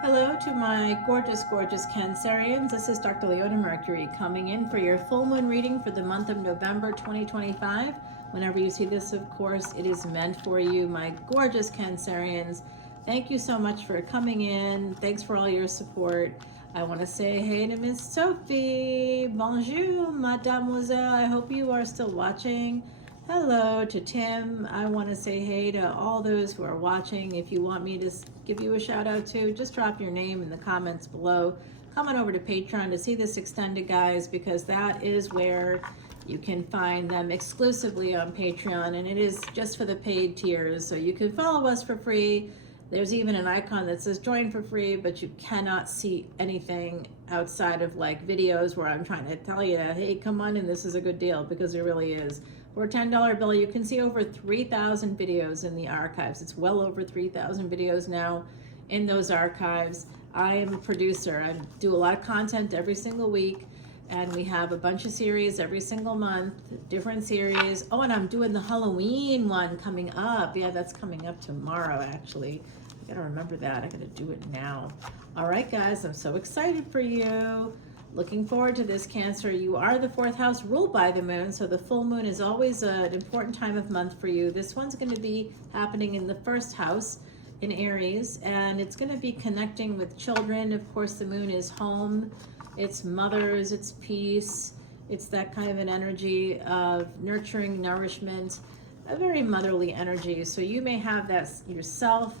Hello to my gorgeous, gorgeous Cancerians. This is Dr. Leona Mercury coming in for your full moon reading for the month of November 2025. Whenever you see this, of course, it is meant for you, my gorgeous Cancerians. Thank you so much for coming in. Thanks for all your support. I want to say hey to Miss Sophie. Bonjour, mademoiselle. I hope you are still watching. Hello to Tim. I want to say hey to all those who are watching. If you want me to give you a shout out too, just drop your name in the comments below. Come on over to Patreon to see this extended, guys, because that is where you can find them exclusively on Patreon, and it is just for the paid tiers. So you can follow us for free. There's even an icon that says join for free, but you cannot see anything outside of like videos where I'm trying to tell you, hey, come on in, this is a good deal, because it really is. For a $10 bill, you can see over 3,000 videos in the archives. It's well over 3,000 videos now in those archives. I am a producer. I do a lot of content every single week, and we have a bunch of series every single month, different series. Oh, and I'm doing the Halloween one coming up. Yeah, that's coming up tomorrow, actually. I gotta remember that. I gotta do it now. All right, guys, I'm so excited for you. Looking forward to this, Cancer. You are the fourth house ruled by the moon, so the full moon is always an important time of month for you. This one's going to be happening in the first house in Aries, and it's going to be connecting with children. Of course, the moon is home. It's mothers, it's peace. It's that kind of an energy of nurturing, nourishment, a very motherly energy. So you may have that yourself.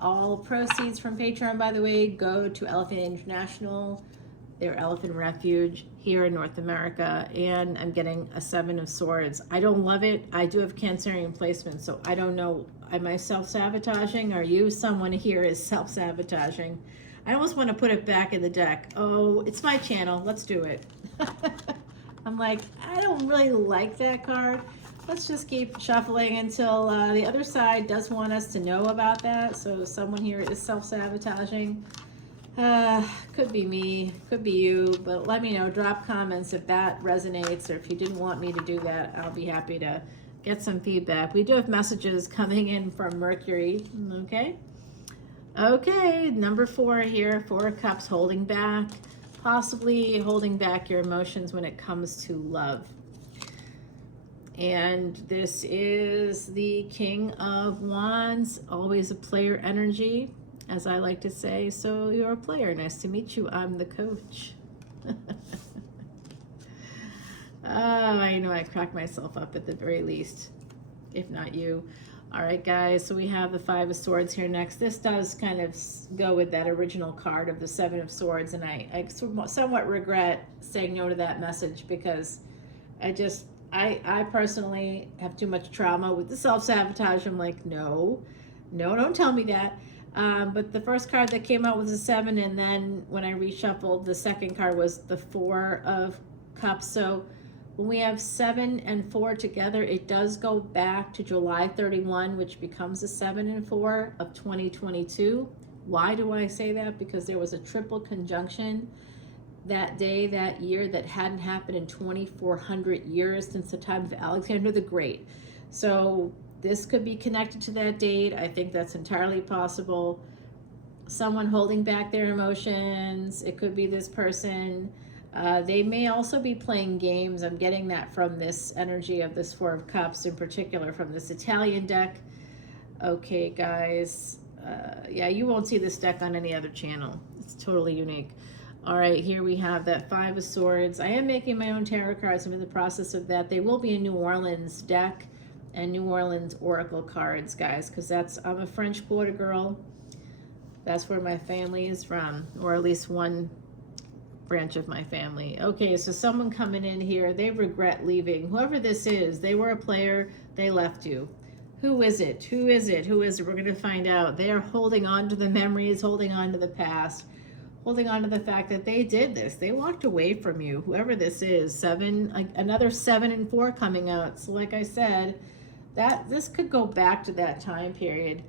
All proceeds from Patreon, by the way, go to Elephant International, their elephant refuge here in North America, and I'm getting a 7 of Swords. I don't love it. I do have Cancerian placement, so I don't know. Am I self-sabotaging? Are you? Someone here is self-sabotaging. I almost want to put it back in the deck. Oh, it's my channel. Let's do it. I'm like, I don't really like that card. Let's just keep shuffling until the other side does want us to know about that. So someone here is self-sabotaging. Could be me, could be you, but let me know. Drop comments if that resonates, or if you didn't want me to do that, I'll be happy to get some feedback. We do have messages coming in from Mercury. Okay, number 4 here, 4 of Cups, holding back, possibly holding back your emotions when it comes to love. And this is the King of Wands, always a player energy, as I like to say. So you're a player. Nice to meet you. I'm the coach. Oh, I know I crack myself up at the very least, if not you. All right, guys. So we have the 5 of Swords here next. This does kind of go with that original card of the 7 of Swords, and I somewhat regret saying no to that message, because I personally have too much trauma with the self-sabotage. I'm like, no, don't tell me that. But the first card that came out was a 7, and then when I reshuffled, the second card was the 4 of Cups. So when we have 7 and 4 together, it does go back to July 31, which becomes a 7 and 4 of 2022. Why do I say that? Because there was a triple conjunction that day, that year, that hadn't happened in 2,400 years, since the time of Alexander the Great. So this could be connected to that date. I think that's entirely possible. Someone holding back their emotions. It could be this person. They may also be playing games. I'm getting that from this energy of this 4 of Cups, in particular from this Italian deck. Okay, guys. Yeah, you won't see this deck on any other channel. It's totally unique. All right, here we have that 5 of Swords. I am making my own tarot cards. I'm in the process of that. They will be a New Orleans deck and New Orleans Oracle cards, guys, because I'm a French Quarter girl. That's where my family is from, or at least one branch of my family. Okay, so someone coming in here, they regret leaving. Whoever this is, they were a player, they left you. Who is it? Who is it? Who is it? We're going to find out. They are holding on to the memories, holding on to the past, holding on to the fact that they did this. They walked away from you. Whoever this is, another 7 and 4 coming out. So like I said, this could go back to that time period.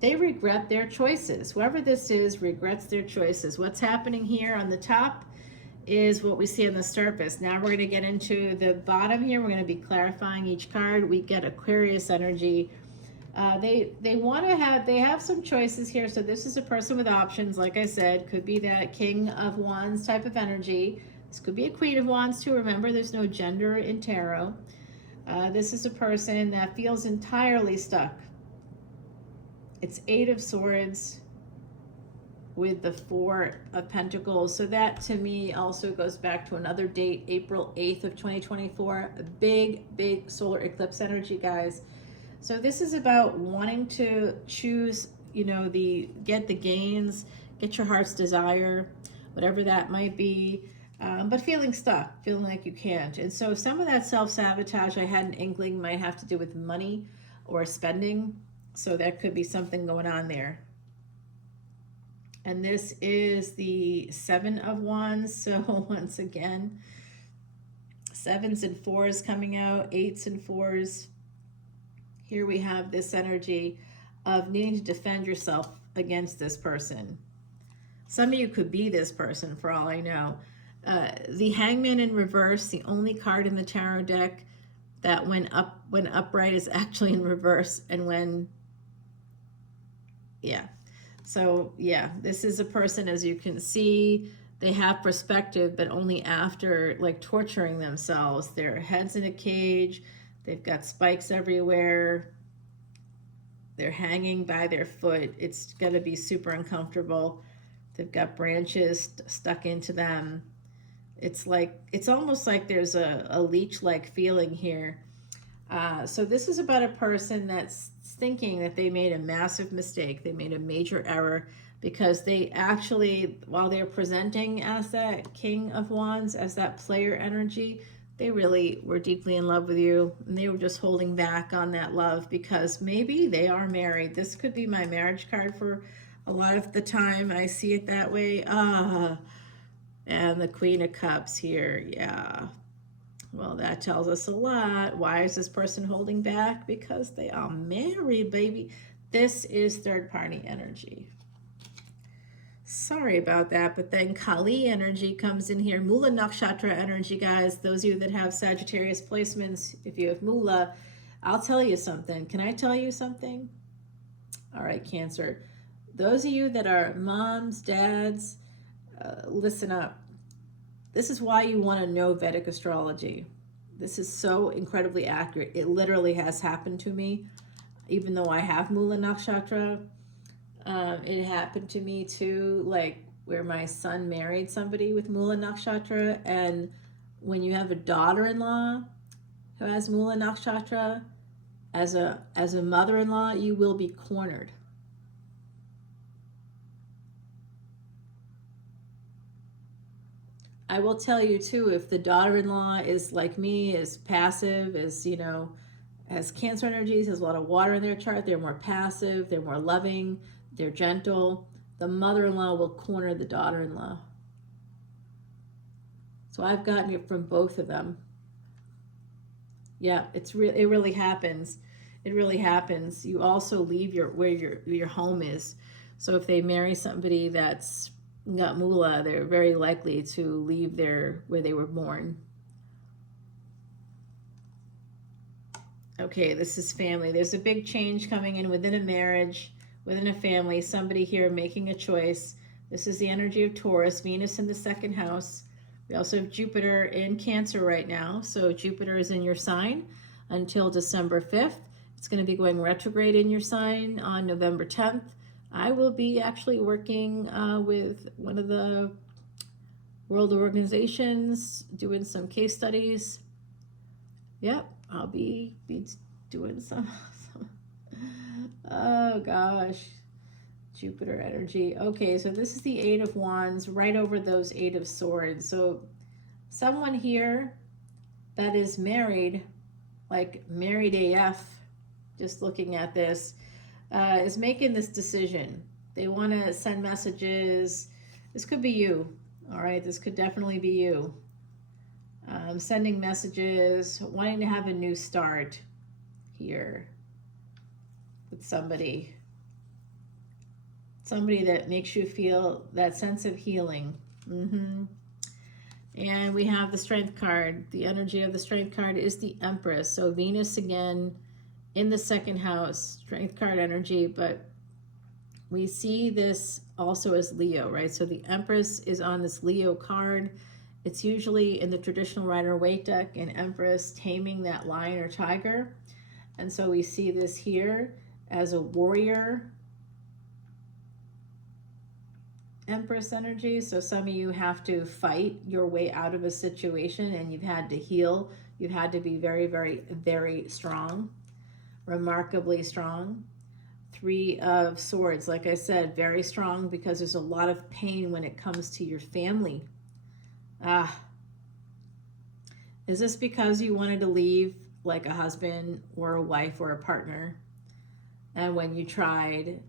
They regret their choices. Whoever this is regrets their choices. What's happening here on the top is what we see on the surface. Now we're going to get into the bottom here. We're going to be clarifying each card. We get Aquarius energy. They want to have, they have some choices here. So this is a person with options. Like I said, could be that King of Wands type of energy. This could be a Queen of Wands too. Remember, there's no gender in tarot. This is a person that feels entirely stuck. It's Eight of Swords with the Four of Pentacles. So that to me also goes back to another date, April 8th of 2024. A big solar eclipse energy, guys. So this is about wanting to choose, you know, get the gains, get your heart's desire, whatever that might be, but feeling stuck, feeling like you can't. And so some of that self-sabotage I had an inkling might have to do with money or spending. So that could be something going on there. And this is the Seven of Wands. So once again, sevens and fours coming out, eights and fours. Here we have this energy of needing to defend yourself against this person. Some of you could be this person for all I know. The Hangman in reverse, the only card in the tarot deck that when upright is actually in reverse, and when, yeah. So yeah, this is a person, as you can see, they have perspective, but only after like torturing themselves. Their head's in a cage. They've got spikes everywhere. They're hanging by their foot. It's going to be super uncomfortable. They've got branches stuck into them. It's like, it's almost like there's a leech-like feeling here. So this is about a person that's thinking that they made a massive mistake. They made a major error because they actually, while they're presenting as that King of Wands, as that player energy, they really were deeply in love with you, and they were just holding back on that love because maybe they are married. This could be my marriage card for a lot of the time. I see it that way. And the Queen of Cups here. Yeah. Well, that tells us a lot. Why is this person holding back? Because they are married, baby. This is third-party energy. Sorry about that, but then Kali energy comes in here. Mula Nakshatra energy, guys. Those of you that have Sagittarius placements, if you have Mula, I'll tell you something. Can I tell you something? All right, Cancer. Those of you that are moms, dads, listen up. This is why you want to know Vedic astrology. This is so incredibly accurate. It literally has happened to me, even though I have Mula Nakshatra. It happened to me too, like where my son married somebody with Mula Nakshatra, and when you have a daughter-in-law who has Mula Nakshatra, as a mother-in-law, you will be cornered. I will tell you too, if the daughter-in-law is like me, is passive, is, you know, has Cancer energies, has a lot of water in their chart, they're more passive, they're more loving, they're gentle, the mother-in-law will corner the daughter-in-law. So I've gotten it from both of them. Yeah, it really happens. It really happens. You also leave where your home is. So if they marry somebody that's got Mula, they're very likely to leave where they were born. Okay, this is family. There's a big change coming in within a marriage, within a family, somebody here making a choice. This is the energy of Taurus, Venus in the second house. We also have Jupiter in Cancer right now. So Jupiter is in your sign until December 5th. It's going to be going retrograde in your sign on November 10th. I will be actually working with one of the world organizations, doing some case studies. Yep, I'll be doing some oh gosh, Jupiter energy. Okay, so this is the Eight of Wands right over those Eight of Swords. So someone here that is married, like married AF, just looking at this, is making this decision. They want to send messages. This could be you. All right, this could definitely be you. Sending messages, wanting to have a new start here with somebody that makes you feel that sense of healing. And we have the Strength card. The energy of the Strength card is the Empress. So Venus again in the second house, strength card energy, but we see this also as Leo, right? So the Empress is on this Leo card. It's usually in the traditional Rider-Waite deck, an Empress taming that lion or tiger. And so we see this here as a warrior Empress energy. So some of you have to fight your way out of a situation, and you've had to heal. You've had to be very, very, very strong, remarkably strong. Three of Swords, like I said, very strong, because there's a lot of pain when it comes to your family. Is this because you wanted to leave like a husband or a wife or a partner, and when you tried,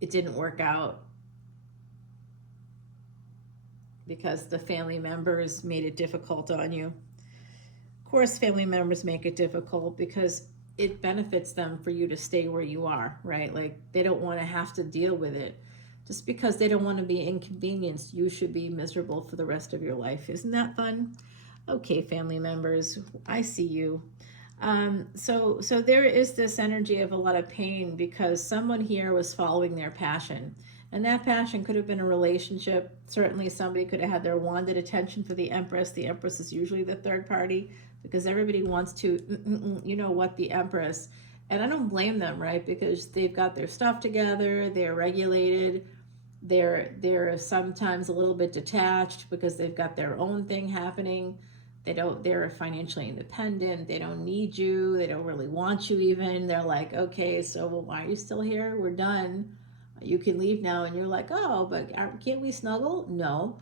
it didn't work out because the family members made it difficult on you? Of course, family members make it difficult because it benefits them for you to stay where you are, right? Like, they don't want to have to deal with it. Just because they don't want to be inconvenienced, you should be miserable for the rest of your life. Isn't that fun? Okay, family members, I see you. So there is this energy of a lot of pain because someone here was following their passion. And that passion could have been a relationship. Certainly somebody could have had their wanted attention for the Empress. The Empress is usually the third party because everybody wants to, you know what, the Empress. And I don't blame them, right? Because they've got their stuff together, they're regulated, they're sometimes a little bit detached because they've got their own thing happening. They're financially independent, they don't need you, they don't really want you even. They're like, okay, so well, why are you still here? We're done. You can leave now. And you're like, oh, but can't we snuggle? No,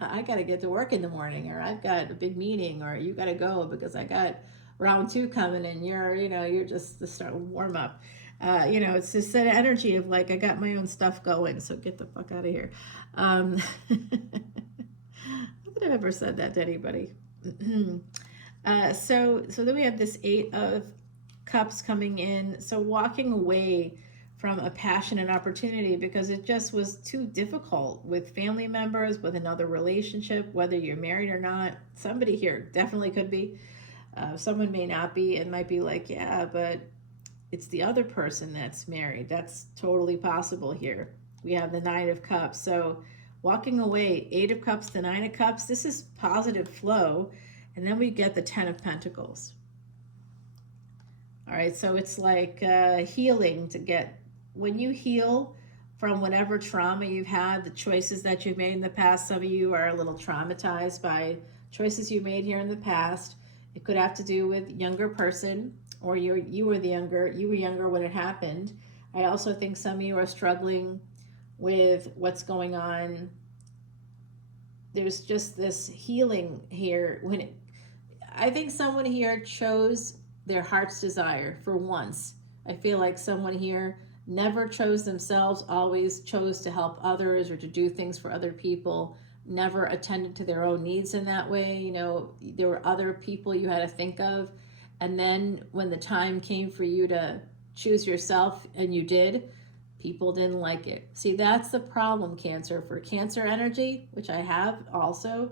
I got to get to work in the morning, or I've got a big meeting, or you got to go because I got round 2 coming, and you're just the start warm up. It's this energy of like, I got my own stuff going, so get the fuck out of here. Not that I've ever said that to anybody. So then we have this 8 of Cups coming in. So walking away from a passion and opportunity because it just was too difficult with family members, with another relationship, whether you're married or not. Somebody here definitely could be. Someone may not be and might be like, yeah, but it's the other person that's married. That's totally possible here. We have the 9 of Cups. So walking away, 8 of Cups to 9 of Cups, this is positive flow. And then we get the 10 of Pentacles. All right, so it's like healing to get, when you heal from whatever trauma you've had, the choices that you've made in the past. Some of you are a little traumatized by choices you made here in the past. It could have to do with younger person, or you were younger when it happened. I also think some of you are struggling with what's going on. There's just this healing here. I think someone here chose their heart's desire for once. I feel like someone here never chose themselves, always chose to help others or to do things for other people, never attended to their own needs in that way. There were other people you had to think of. And then when the time came for you to choose yourself, and you did, people didn't like it. See, that's the problem, Cancer. For Cancer energy, which I have also,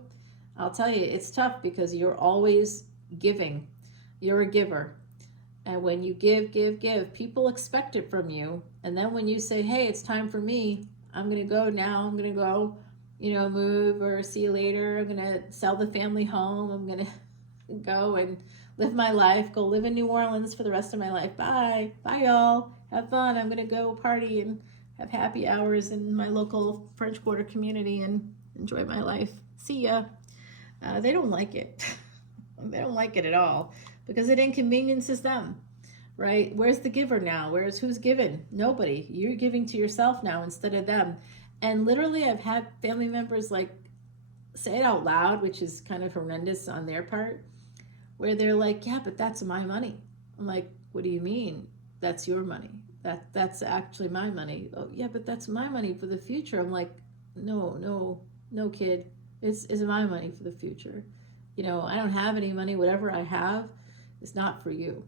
I'll tell you, it's tough because you're always giving. You're a giver. And when you give, people expect it from you. And then when you say, hey, it's time for me, I'm going to go now, I'm going to go, move, or see you later, I'm going to sell the family home, I'm going to go and live my life, go live in New Orleans for the rest of my life. Bye y'all, have fun, I'm going to go party and have happy hours in my local French Quarter community and enjoy my life. See ya. They don't like it. They don't like it at all, because it inconveniences them, right? Where's the giver now? Who's giving? Nobody. You're giving to yourself now instead of them. And literally, I've had family members like say it out loud, which is kind of horrendous on their part, where they're like, yeah, but that's my money. I'm like, what do you mean? That's your money. That's actually my money. Oh yeah, but that's my money for the future. I'm like, no, kid. It's my money for the future. I don't have any money. Whatever I have is not for you.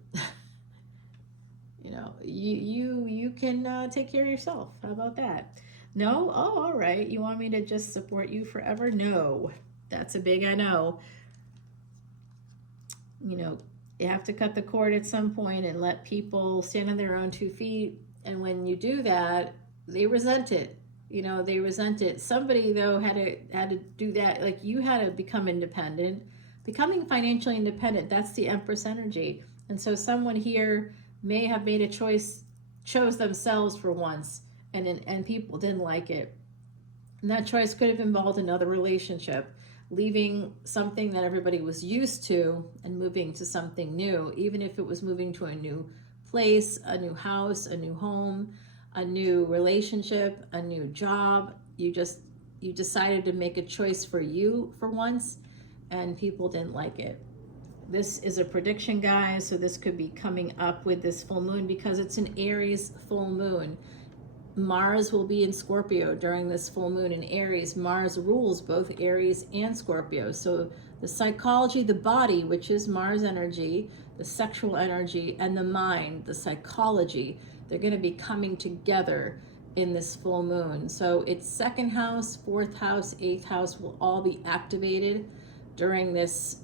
You can take care of yourself. How about that? No? Oh, all right. You want me to just support you forever? No. That's a big I know. You have to cut the cord at some point and let people stand on their own 2 feet. And when you do that, they resent it. You know, they resent it. Somebody though had to do that. Like, you had to become independent. Becoming financially independent, that's the Empress energy. And so someone here may have made a choice, chose themselves for once, and people didn't like it. And that choice could have involved another relationship, leaving something that everybody was used to and moving to something new, even if it was moving to a new place, a new house, a new home, a new relationship, a new job. You decided to make a choice for you for once, and people didn't like it. This is a prediction, guys, so this could be coming up with this full moon because it's an Aries full moon. Mars will be in Scorpio during this full moon in Aries. Mars rules both Aries and Scorpio. So the psychology, the body, which is Mars energy, the sexual energy, and the mind, the psychology, they're going to be coming together in this full moon. So it's second house, fourth house, eighth house will all be activated during this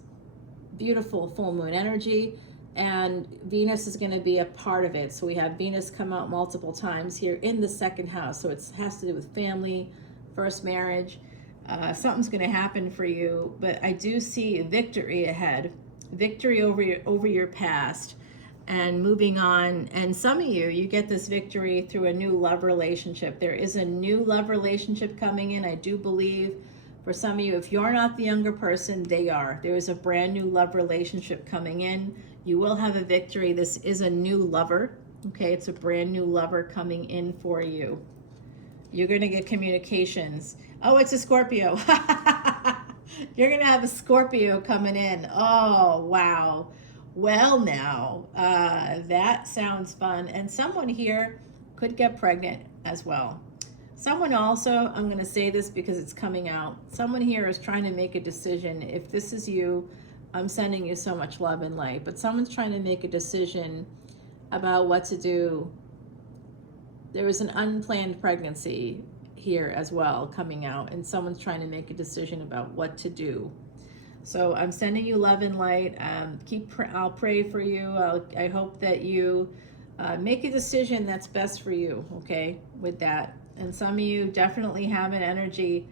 beautiful full moon energy. And Venus is going to be a part of it. So we have Venus come out multiple times here in the second house. So it has to do with family, first marriage. Something's going to happen for you, but I do see victory ahead, victory over your past, and moving on. And some of you get this victory through a new love relationship. There is a new love relationship coming in. I do believe for some of you, if you're not the younger person, they are. There is a brand new love relationship coming in. You will have a victory. This is a new lover. Okay, it's a brand new lover coming in for you. You're going to get communications. Oh, it's a Scorpio. You're going to have a Scorpio coming in. Oh, wow. Well, now, that sounds fun. And someone here could get pregnant as well. Someone also, I'm going to say this because it's coming out, someone here is trying to make a decision. If this is you, I'm sending you so much love and light, but someone's trying to make a decision about what to do. There is an unplanned pregnancy here as well coming out, and someone's trying to make a decision about what to do. So I'm sending you love and light. I'll pray for you. I hope that you make a decision that's best for you, okay, with that. And some of you definitely have an energy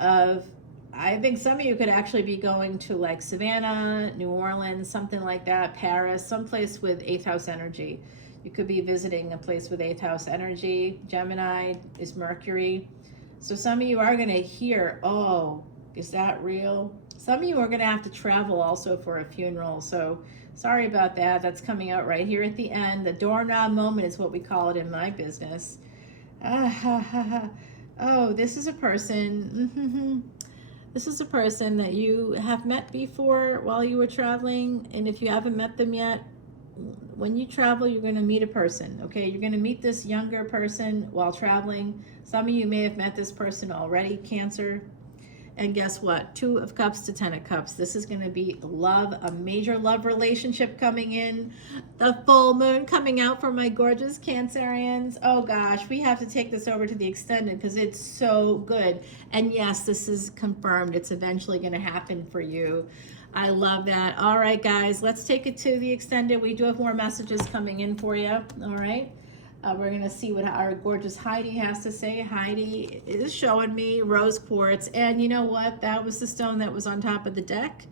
of, I think some of you could actually be going to like Savannah, New Orleans, something like that, Paris, someplace with 8th house energy. You could be visiting a place with 8th house energy. Gemini is Mercury. So some of you are going to hear, oh, is that real? Some of you are going to have to travel also for a funeral. So sorry about that. That's coming out right here at the end. The doorknob moment is what we call it in my business. Oh, this is a person. This is a person that you have met before while you were traveling. And if you haven't met them yet, when you travel, you're going to meet a person, okay? You're going to meet this younger person while traveling. Some of you may have met this person already, Cancer. And guess what? 2 of Cups to 10 of Cups. This is going to be love, a major love relationship coming in. The full moon coming out for my gorgeous Cancerians. Oh gosh, we have to take this over to the extended because it's so good. And yes, this is confirmed. It's eventually going to happen for you. I love that. All right, guys, let's take it to the extended. We do have more messages coming in for you. All right. We're going to see what our gorgeous Heidi has to say. Heidi is showing me rose quartz. And you know what? That was the stone that was on top of the deck.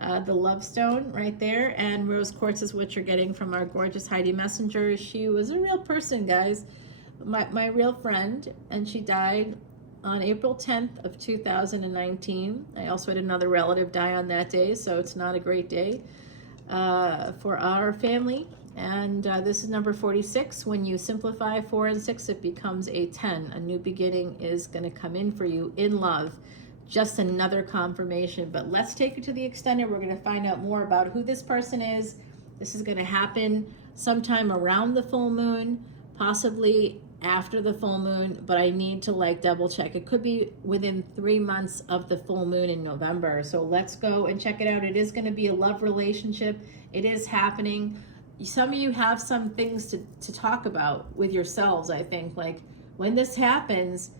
The love stone right there. And rose quartz is what you're getting from our gorgeous Heidi Messenger. She was a real person, guys. My real friend. And she died on April 10th of 2019. I also had another relative die on that day. So it's not a great day for our family. And this is number 46. When you simplify 4 and 6, it becomes a 10. A new beginning is going to come in for you in love. Just another confirmation. But let's take it to the extended. We're going to find out more about who this person is. This is going to happen sometime around the full moon, possibly after the full moon, but I need to like double check. It could be within 3 months of the full moon in November. So let's go and check it out. It is going to be a love relationship. It is happening. Some of you have some things to talk about with yourselves, I think. Like, when this happens,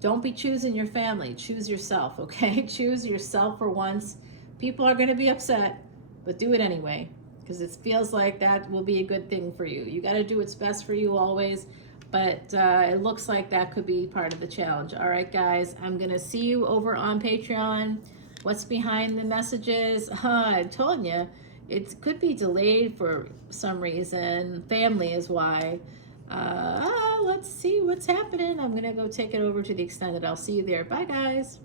don't be choosing your family. Choose yourself, okay? Choose yourself for once. People are going to be upset, but do it anyway, because it feels like that will be a good thing for you. You got to do what's best for you always, but it looks like that could be part of the challenge. All right, guys, I'm going to see you over on Patreon. What's behind the messages? I told you, it could be delayed for some reason. Family is why. Let's see what's happening. I'm going to go take it over to the Extended. I'll see you there. Bye, guys.